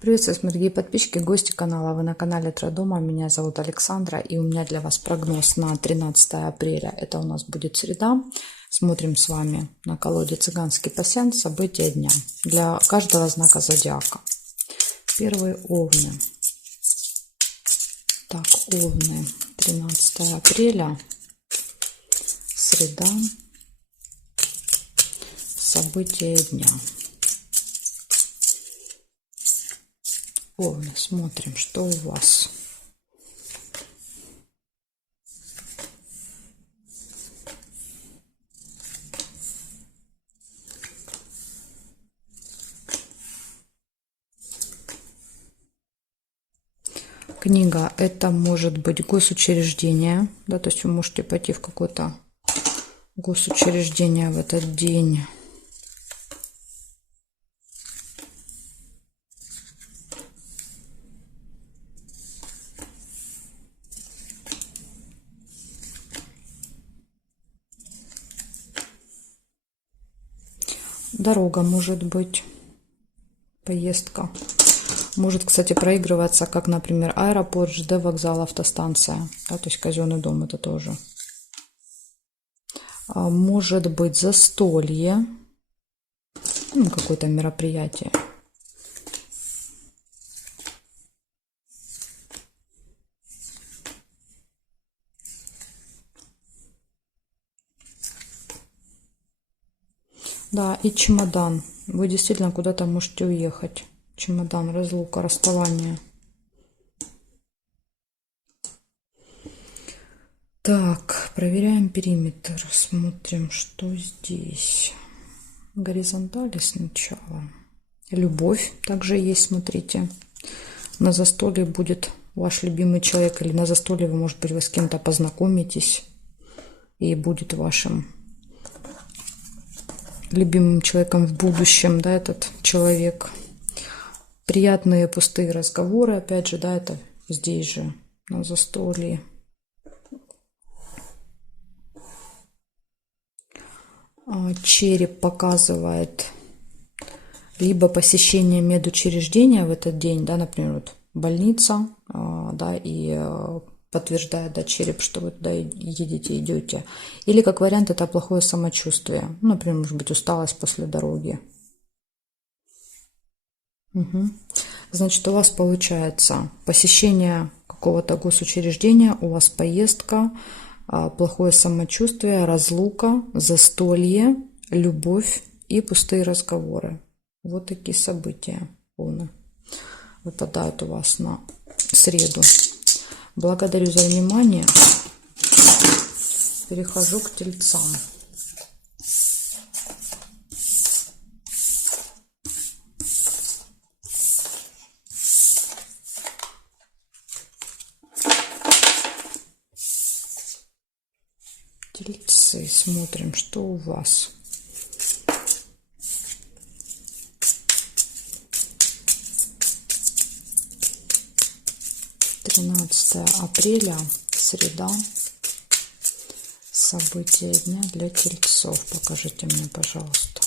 Приветствую, дорогие подписчики, гости канала. Вы на канале Традома. Меня зовут Александра, и у меня для вас прогноз на 13 апреля. Это у нас будет среда. Смотрим с вами на колоде «Цыганский пасьянс» события дня для каждого знака зодиака. Первые овны. Так, овны. 13 апреля. Среда. События дня. Овны, смотрим, что у вас. Книга — это может быть госучреждение, да, то есть вы можете пойти в какое-то госучреждение в этот день. Дорога может быть, поездка. Может, кстати, проигрываться, как, например, аэропорт, ЖД, вокзал, автостанция. Да, то есть казенный дом это тоже. Может быть застолье, какое-то мероприятие. Да, и чемодан. Вы действительно куда-то можете уехать. Чемодан, разлука, расставание. Так, проверяем периметр. Смотрим, что здесь. Горизонтали сначала. Любовь также есть, смотрите. На застолье будет ваш любимый человек. Или на застолье, вы, может быть, вы с кем-то познакомитесь. И будет вашим любимым человеком в будущем, да, этот человек. Приятные пустые разговоры, опять же, да, это здесь же, на застолье. Череп показывает либо посещение медучреждения в этот день, да, например, вот больница, да, и подтверждает, да, череп, что вы туда едете, идете. Или, как вариант, это плохое самочувствие. Например, может быть, усталость после дороги. Угу. Значит, у вас получается посещение какого-то госучреждения, у вас поездка, плохое самочувствие, разлука, застолье, любовь и пустые разговоры. Вот такие события выпадают у вас на среду. Благодарю за внимание. Перехожу к тельцам. Тельцы, смотрим, что у вас. Апреля, среда, события дня для тельцов. Покажите мне, пожалуйста.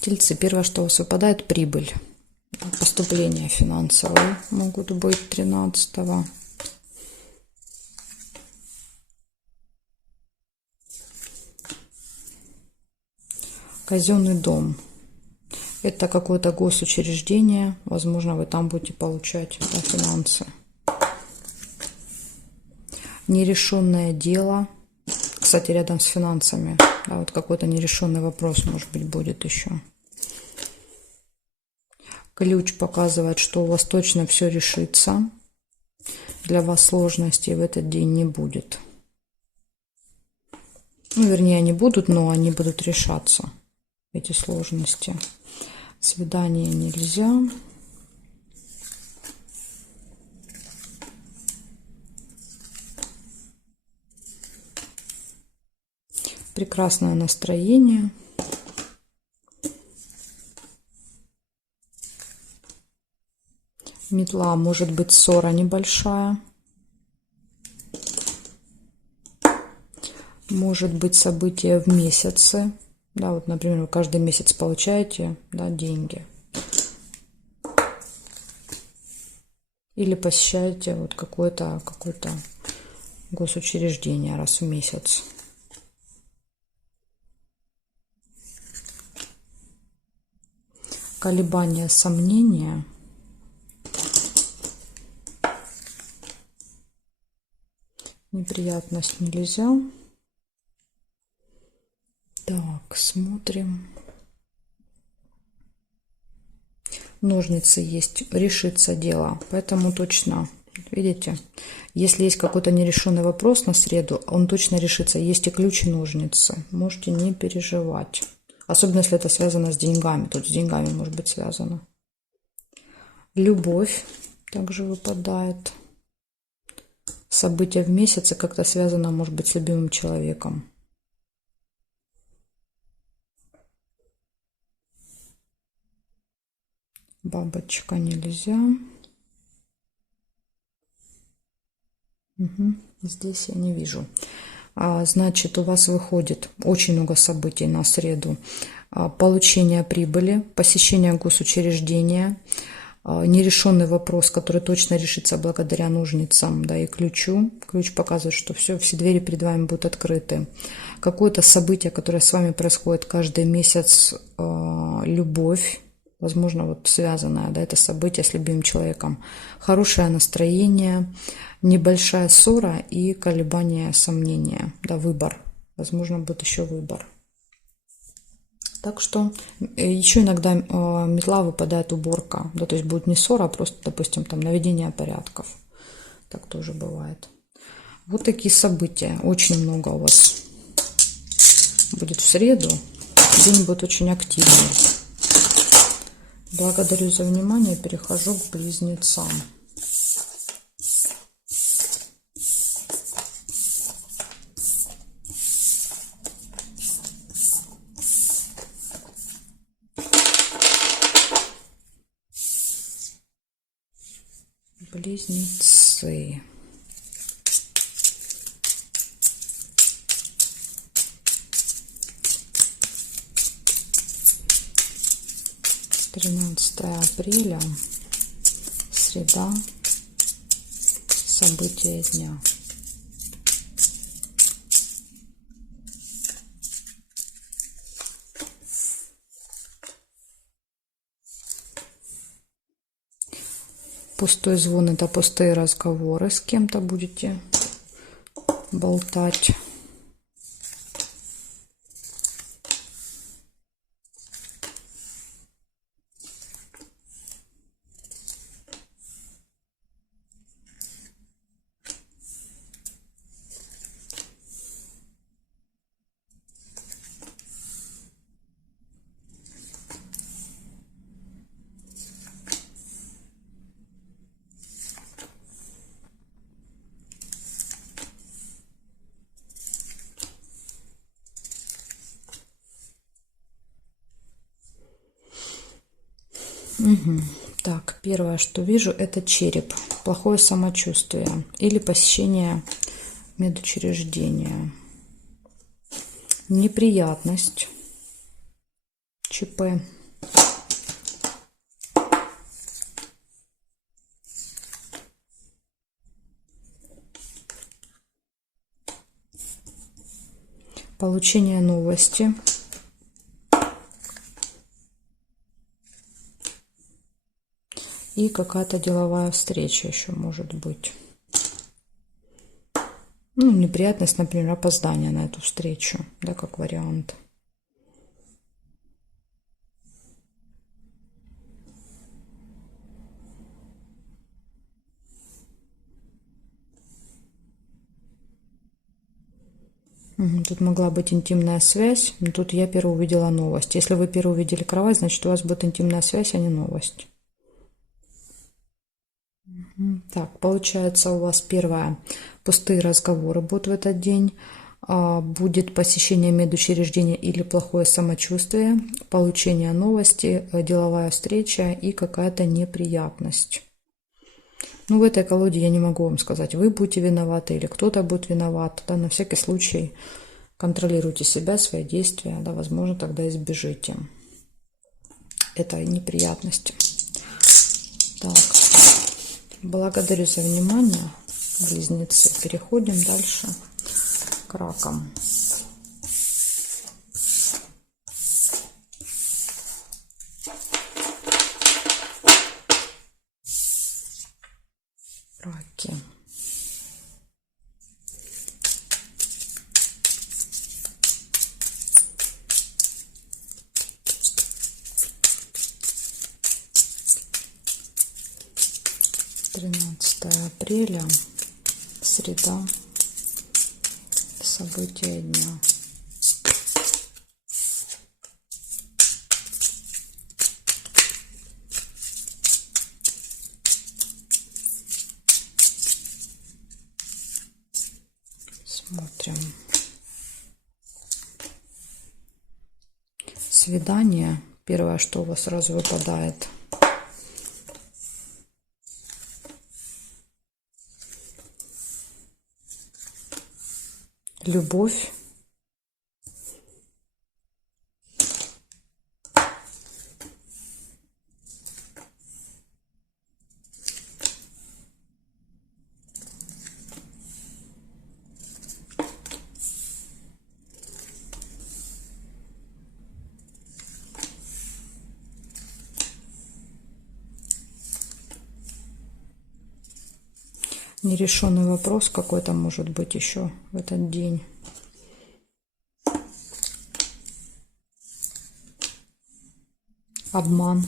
Тельцы, первое, что у вас выпадает, прибыль. Поступления финансовые могут быть 13-го. Казенный дом. Это какое-то госучреждение. Возможно, вы там будете получать, да, финансы. Нерешенное дело. Кстати, рядом с финансами. Да, вот какой-то нерешенный вопрос, может быть, будет еще. Ключ показывает, что у вас точно все решится. Для вас сложностей в этот день не будет. Вернее, они будут, но они будут решаться, эти сложности. Свидание нельзя. Прекрасное настроение. Метла, может быть, ссора небольшая. Может быть, событие в месяце. Да, вот, например, вы каждый месяц получаете, да, деньги. Или посещаете вот какое-то госучреждение раз в месяц. Колебания, сомнения. Неприятность нельзя. Так, смотрим. Ножницы есть, решится дело, поэтому точно, видите, если есть какой-то нерешенный вопрос на среду, он точно решится. Есть и ключ, и ножницы, можете не переживать. Особенно, если это связано с деньгами, тут с деньгами может быть связано. Любовь также выпадает. События в месяце как-то связано, может быть, с любимым человеком. Бабочка нельзя. Угу. Здесь я не вижу. Значит, у вас выходит очень много событий на среду. Получение прибыли, посещение госучреждения, нерешенный вопрос, который точно решится благодаря ножницам, да, и ключу. Ключ показывает, что все двери перед вами будут открыты. Какое-то событие, которое с вами происходит каждый месяц, любовь. Возможно, вот связанное, да, это событие с любимым человеком. Хорошее настроение, небольшая ссора и колебания, сомнения, да, выбор. Возможно, будет еще выбор. Так что еще иногда метла выпадает, уборка. Да, то есть будет не ссора, а просто, допустим, там наведение порядков. Так тоже бывает. Вот такие события. Очень много у вас будет в среду. День будет очень активный. Благодарю за внимание. Перехожу к близнецам. Близнецы. Тринадцатое апреля, среда, события дня. Пустой звон — это пустые разговоры, с кем-то будете болтать. Угу. Так, первое, что вижу, это череп, плохое самочувствие или посещение медучреждения, неприятность, ЧП. Получение новости. И какая-то деловая встреча еще может быть. Ну, неприятность, например, опоздание на эту встречу, да, как вариант. Тут могла быть интимная связь, но тут я первой увидела новость. Если вы первой увидели кровать, значит, у вас будет интимная связь, а не новость. Так, получается, у вас первое, пустые разговоры будут в этот день. Будет посещение медучреждения или плохое самочувствие, получение новости, деловая встреча и какая-то неприятность. Ну, в этой колоде я не могу вам сказать, вы будете виноваты или кто-то будет виноват. Да, на всякий случай контролируйте себя, свои действия, да, возможно, тогда избежите этой неприятности. Так, благодарю за внимание, близнецы. Переходим дальше к ракам. Раки. Апреля, среда, события дня. Смотрим. Свидание. Первое, что у вас сразу выпадает. Любовь. Нерешенный вопрос какой-то может быть еще в этот день. Обман.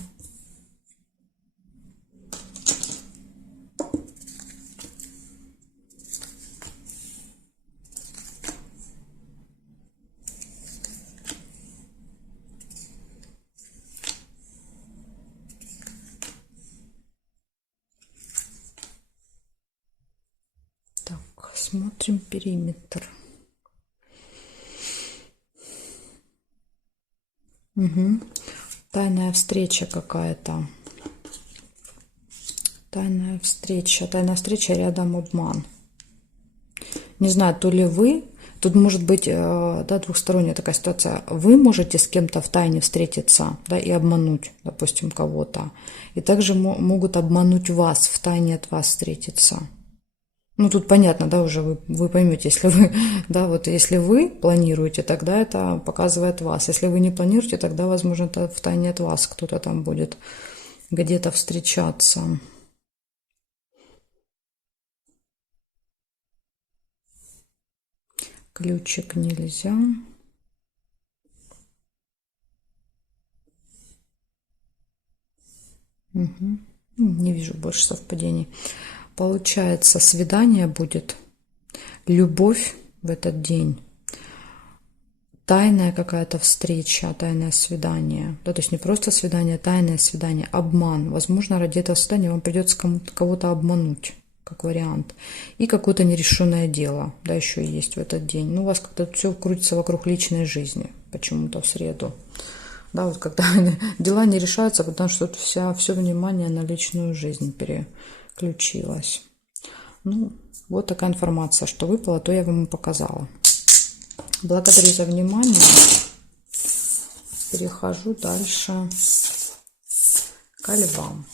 Так, смотрим периметр. Угу. Тайная встреча какая-то. Тайная встреча рядом обман. Не знаю, то ли вы, тут может быть, да, двухсторонняя такая ситуация. Вы можете с кем-то в тайне встретиться, да, и обмануть, допустим, кого-то. И также могут обмануть вас, в тайне от вас встретиться. Ну, тут понятно, да, уже вы поймете, если вы, да, вот если вы планируете, тогда это показывает вас. Если вы не планируете, тогда, возможно, это в тайне от вас кто-то там будет где-то встречаться. Ключик нельзя. Угу. Не вижу больше совпадений. Получается, свидание будет, любовь в этот день, тайная какая-то встреча, тайное свидание. Да, то есть не просто свидание, тайное свидание, обман. Возможно, ради этого свидания вам придется кого-то обмануть, как вариант. И какое-то нерешенное дело, да, еще есть в этот день. Ну, у вас как-то все крутится вокруг личной жизни почему-то в среду. Да, вот когда дела не решаются, потому что все внимание на личную жизнь переключилось. Ну, вот такая информация, что выпала, то я вам и показала. Благодарю за внимание. Перехожу дальше к львам.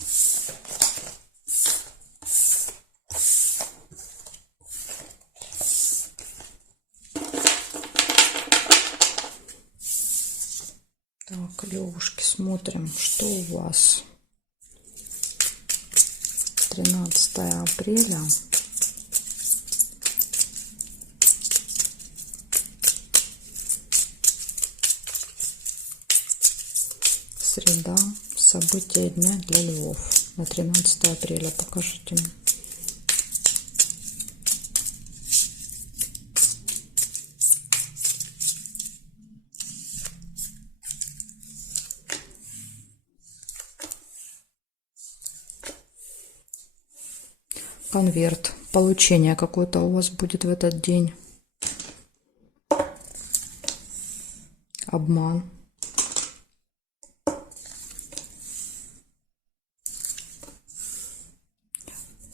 Так, левушки, смотрим, что у вас. 13 апреля. Среда. События дня для львов. На 13 апреля покажите мне. Конверт. Получение какое-то у вас будет в этот день. обман,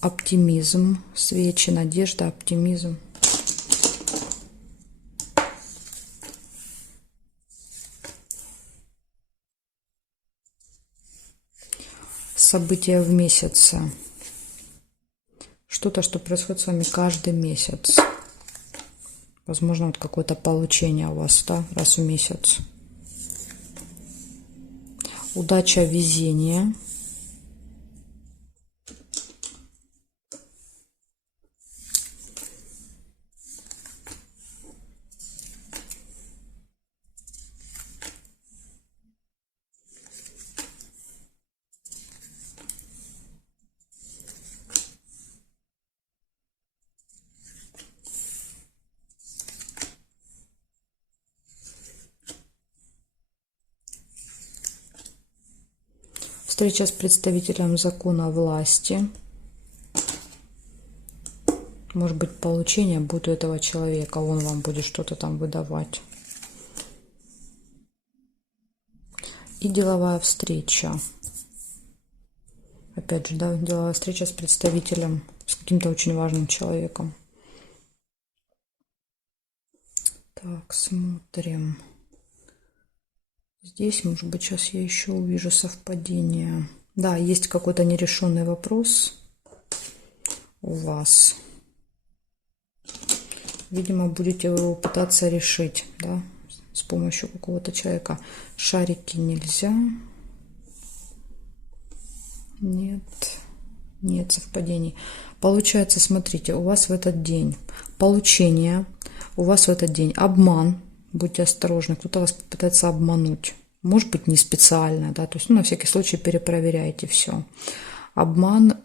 оптимизм, свечи, надежда, оптимизм. События в месяце. Что-то, что происходит с вами каждый месяц. Возможно, вот какое-то получение у вас, да, раз в месяц. Удача, везение. Встреча с представителем закона власти. Может быть, получение будет у этого человека, он вам будет что-то там выдавать. И деловая встреча. Опять же, да, деловая встреча с представителем, с каким-то очень важным человеком. Так, смотрим. Здесь, может быть, сейчас я еще увижу совпадение. Да, есть какой-то нерешенный вопрос у вас. Видимо, будете его пытаться решить, да, с помощью какого-то человека. Шарики нельзя. Нет, нет совпадений. Получается, смотрите, у вас в этот день получение, у вас в этот день обман. Будьте осторожны, кто-то вас пытается обмануть. Может быть, не специально, да, то есть, на всякий случай перепроверяйте все. Обман,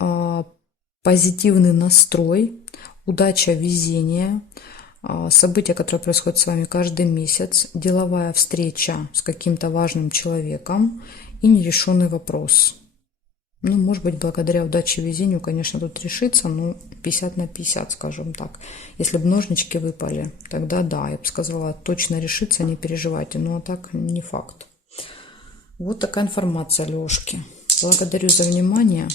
позитивный настрой, удача, везение, события, которые происходят с вами каждый месяц, деловая встреча с каким-то важным человеком и нерешенный вопрос. Ну, может быть, благодаря удаче и везению, конечно, тут решится, но 50 на 50, скажем так. Если бы ножнички выпали, тогда да, я бы сказала, точно решится, не переживайте. Но так не факт. Вот такая информация, Лёшки. Благодарю за внимание.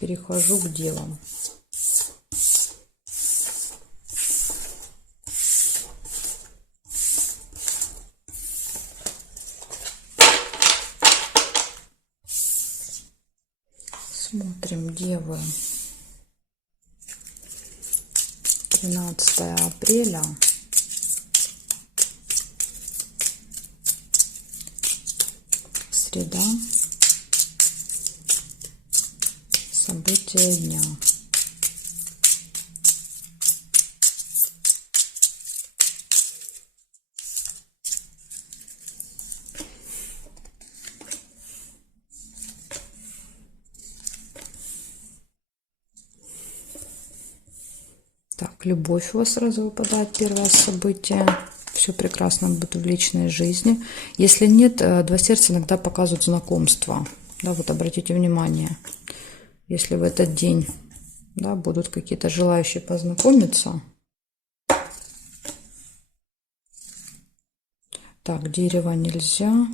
Перехожу к делам. Смотрим, девы. 13 апреля. Среда. События дня. Так, любовь у вас сразу выпадает, первое событие. Все прекрасно будет в личной жизни. Если нет, два сердца иногда показывают знакомство. Да, вот обратите внимание, если в этот день, да, будут какие-то желающие познакомиться. Так, дерево нельзя.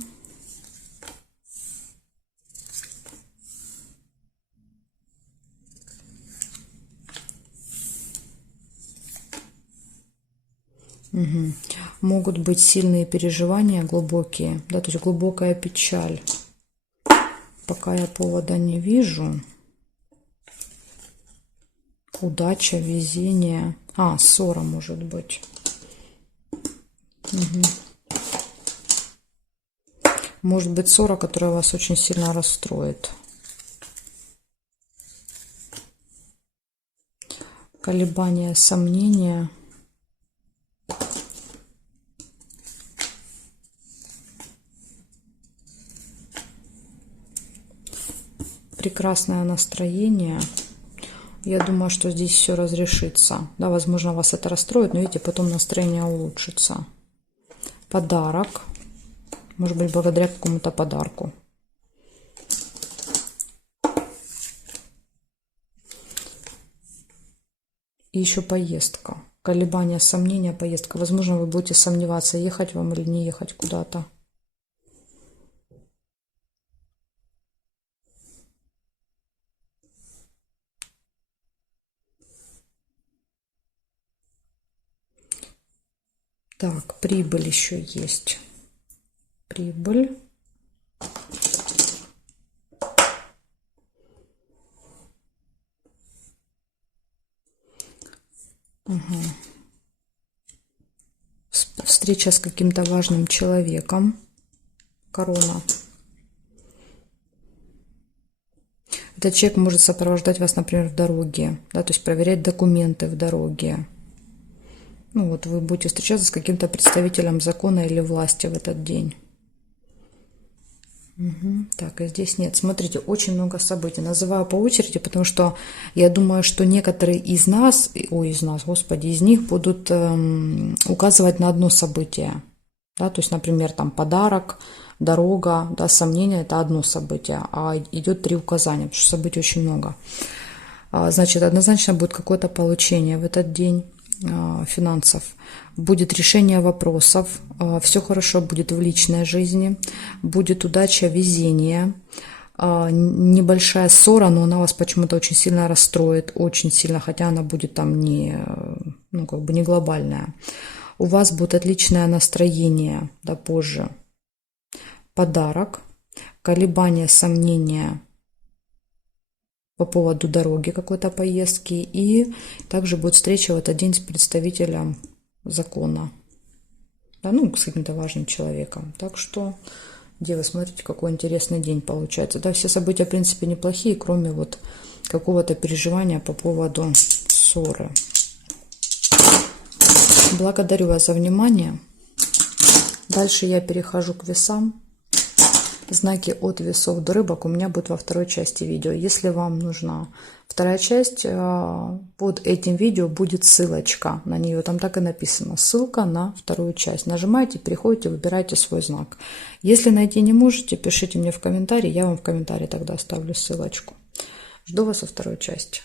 Угу. Могут быть сильные переживания, глубокие, да, то есть глубокая печаль. Пока я повода не вижу. Удача, везение. Ссора может быть. Угу. Может быть ссора, которая вас очень сильно расстроит. Колебания, сомнения. Прекрасное настроение. Я думаю, что здесь все разрешится. Да, возможно, вас это расстроит, но видите, потом настроение улучшится. Подарок. Может быть, благодаря какому-то подарку. И еще поездка. колебания, сомнения, поездка. Возможно, вы будете сомневаться, ехать вам или не ехать куда-то. Так, прибыль еще есть. Прибыль. Угу. Встреча с каким-то важным человеком. Корона. Этот человек может сопровождать вас, например, в дороге, да, то есть проверять документы в дороге. Ну вот вы будете встречаться с каким-то представителем закона или власти в этот день. Угу. Так, и здесь нет. Смотрите, очень много событий. Называю по очереди, потому что я думаю, что некоторые из нас, господи, из них будут указывать на одно событие. Да, то есть, например, там подарок, дорога, да, сомнения – это одно событие, а идет 3 указания, потому что событий очень много. Значит, однозначно будет какое-то получение в этот день финансов. Будет решение вопросов, все хорошо будет в личной жизни, будет удача, везение, небольшая ссора, но она вас почему-то очень сильно расстроит, очень сильно, хотя она будет там не глобальная. У вас будет отличное настроение, да, позже. Подарок, колебания, сомнения по поводу дороги, какой-то поездки, и также будет встреча в этот день с представителем закона, да, ну, с каким-то важным человеком. Так что, девы, смотрите, какой интересный день получается. Да, все события, в принципе, неплохие, кроме вот какого-то переживания по поводу ссоры. Благодарю вас за внимание. Дальше я перехожу к весам. Знаки от весов до рыбок у меня будут во второй части видео. Если вам нужна вторая часть, под этим видео будет ссылочка на нее. Там так и написано: ссылка на вторую часть. Нажимаете, переходите, выбираете свой знак. Если найти не можете, пишите мне в комментарии, я вам в комментарии тогда оставлю ссылочку. Жду вас во второй части.